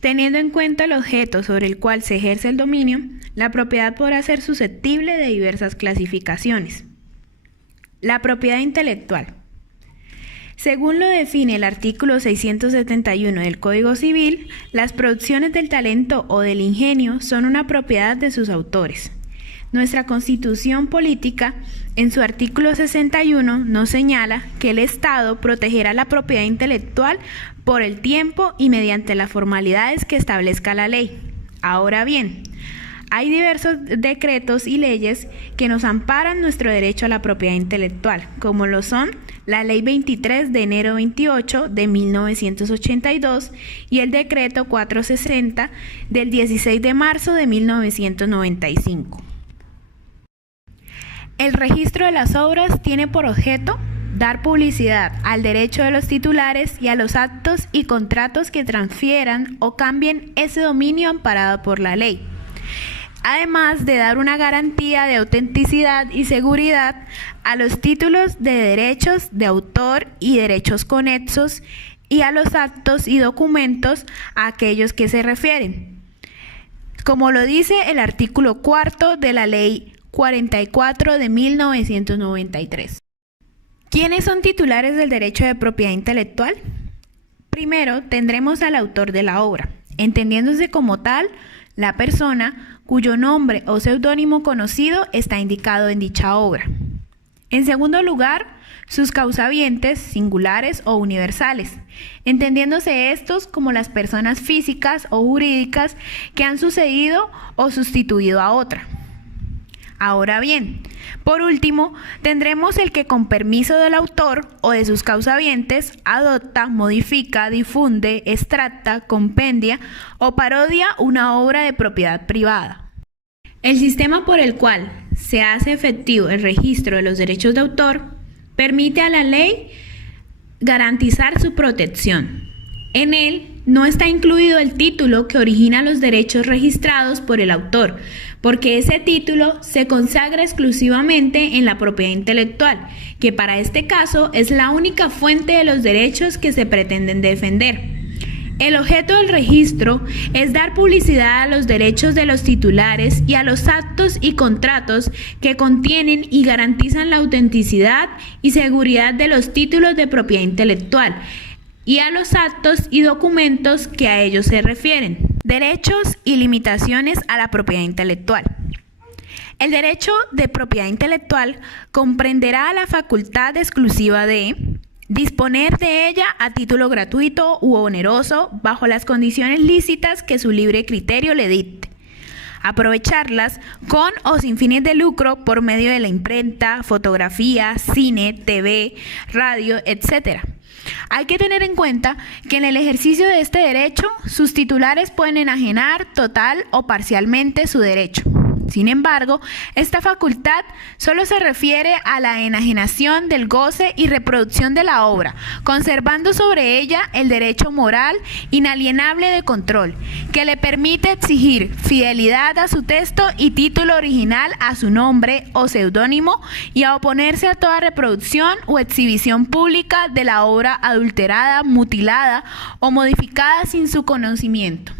Teniendo en cuenta el objeto sobre el cual se ejerce el dominio, la propiedad podrá ser susceptible de diversas clasificaciones. La propiedad intelectual. Según lo define el artículo 671 del Código Civil, las producciones del talento o del ingenio son una propiedad de sus autores. Nuestra Constitución Política, en su artículo 61, nos señala que el Estado protegerá la propiedad intelectual por el tiempo y mediante las formalidades que establezca la ley. Ahora bien, hay diversos decretos y leyes que nos amparan nuestro derecho a la propiedad intelectual, como lo son la Ley 23 de enero 28 de 1982 y el Decreto 460 del 16 de marzo de 1995. El registro de las obras tiene por objeto dar publicidad al derecho de los titulares y a los actos y contratos que transfieran o cambien ese dominio amparado por la ley, además de dar una garantía de autenticidad y seguridad a los títulos de derechos de autor y derechos conexos y a los actos y documentos a aquellos que se refieren, como lo dice el artículo 4 de la Ley 44 de 1993. ¿Quiénes son titulares del derecho de propiedad intelectual? Primero, tendremos al autor de la obra, entendiéndose como tal la persona cuyo nombre o seudónimo conocido está indicado en dicha obra. En segundo lugar, sus causavientes, singulares o universales, entendiéndose estos como las personas físicas o jurídicas que han sucedido o sustituido a otra. Ahora bien, por último, tendremos el que con permiso del autor o de sus causavientes adopta, modifica, difunde, extracta, compendia o parodia una obra de propiedad privada. El sistema por el cual se hace efectivo el registro de los derechos de autor permite a la ley garantizar su protección. En él no está incluido el título que origina los derechos registrados por el autor, porque ese título se consagra exclusivamente en la propiedad intelectual, que para este caso es la única fuente de los derechos que se pretenden defender. El objeto del registro es dar publicidad a los derechos de los titulares y a los actos y contratos que contienen y garantizan la autenticidad y seguridad de los títulos de propiedad intelectual, y a los actos y documentos que a ellos se refieren. Derechos y limitaciones a la propiedad intelectual. El derecho de propiedad intelectual comprenderá la facultad exclusiva de disponer de ella a título gratuito u oneroso bajo las condiciones lícitas que su libre criterio le dicte. Aprovecharlas con o sin fines de lucro por medio de la imprenta, fotografía, cine, TV, radio, etc. Hay que tener en cuenta que en el ejercicio de este derecho, sus titulares pueden enajenar total o parcialmente su derecho. Sin embargo, esta facultad solo se refiere a la enajenación del goce y reproducción de la obra, conservando sobre ella el derecho moral inalienable de control, que le permite exigir fidelidad a su texto y título original a su nombre o seudónimo y a oponerse a toda reproducción o exhibición pública de la obra adulterada, mutilada o modificada sin su conocimiento.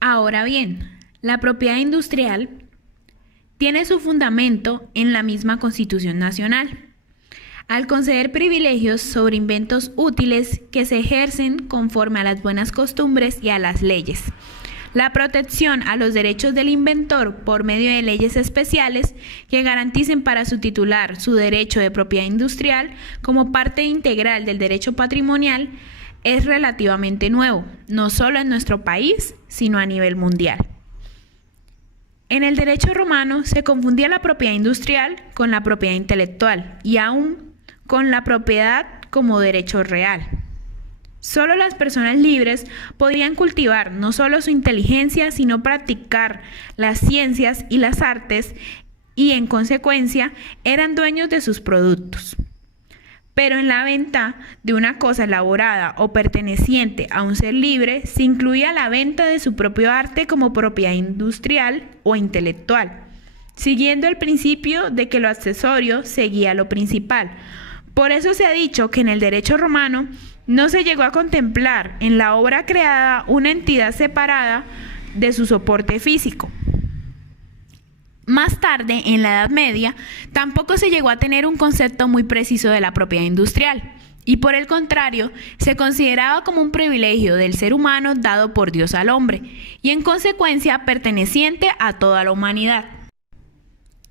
Ahora bien, la propiedad industrial tiene su fundamento en la misma Constitución Nacional, al conceder privilegios sobre inventos útiles que se ejercen conforme a las buenas costumbres y a las leyes. La protección a los derechos del inventor por medio de leyes especiales que garanticen para su titular su derecho de propiedad industrial como parte integral del derecho patrimonial es relativamente nuevo, no solo en nuestro país, sino a nivel mundial. En el derecho romano se confundía la propiedad industrial con la propiedad intelectual y aún con la propiedad como derecho real. Solo las personas libres podían cultivar no solo su inteligencia, sino practicar las ciencias y las artes y, en consecuencia, eran dueños de sus productos. Pero en la venta de una cosa elaborada o perteneciente a un ser libre se incluía la venta de su propio arte como propiedad industrial o intelectual, siguiendo el principio de que lo accesorio seguía lo principal. Por eso se ha dicho que en el derecho romano No se llegó a contemplar en la obra creada una entidad separada de su soporte físico. Más tarde, en la Edad Media, tampoco se llegó a tener un concepto muy preciso de la propiedad industrial, y por el contrario, se consideraba como un privilegio del ser humano dado por Dios al hombre, y en consecuencia perteneciente a toda la humanidad.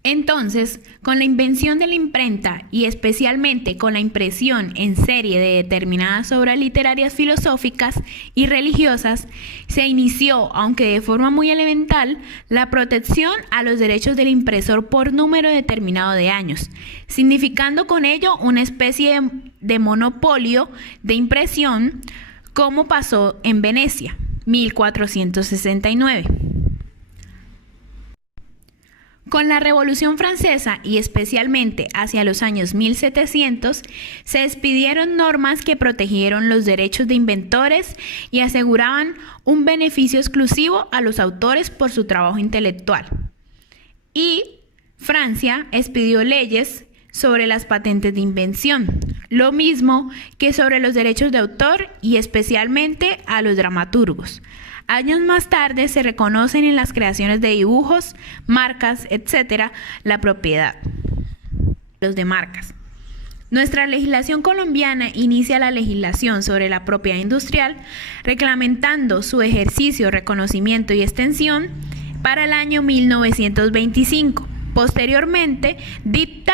Entonces, con la invención de la imprenta y especialmente con la impresión en serie de determinadas obras literarias filosóficas y religiosas, se inició, aunque de forma muy elemental, la protección a los derechos del impresor por número determinado de años, significando con ello una especie de monopolio de impresión, como pasó en Venecia, 1469. Con la Revolución Francesa y especialmente hacia los años 1700, se expidieron normas que protegieron los derechos de inventores y aseguraban un beneficio exclusivo a los autores por su trabajo intelectual. Y Francia expidió leyes sobre las patentes de invención, lo mismo que sobre los derechos de autor y especialmente a los dramaturgos. Años más tarde se reconocen en las creaciones de dibujos, marcas, etc., la propiedad los de marcas. Nuestra legislación colombiana inicia la legislación sobre la propiedad industrial, reglamentando su ejercicio, reconocimiento y extensión para el año 1925. Posteriormente, dicta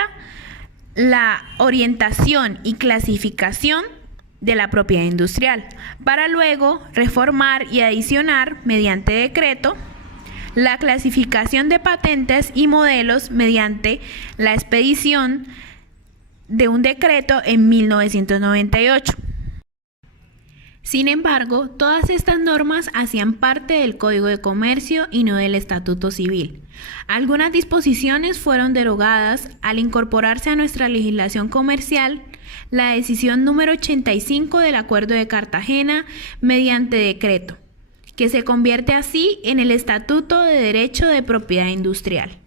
la orientación y clasificación de la propiedad industrial, para luego reformar y adicionar mediante decreto la clasificación de patentes y modelos mediante la expedición de un decreto en 1998. Sin embargo, todas estas normas hacían parte del Código de Comercio y no del Estatuto Civil. Algunas disposiciones fueron derogadas al incorporarse a nuestra legislación comercial la decisión número 85 del Acuerdo de Cartagena mediante decreto, que se convierte así en el Estatuto de Derecho de Propiedad Industrial.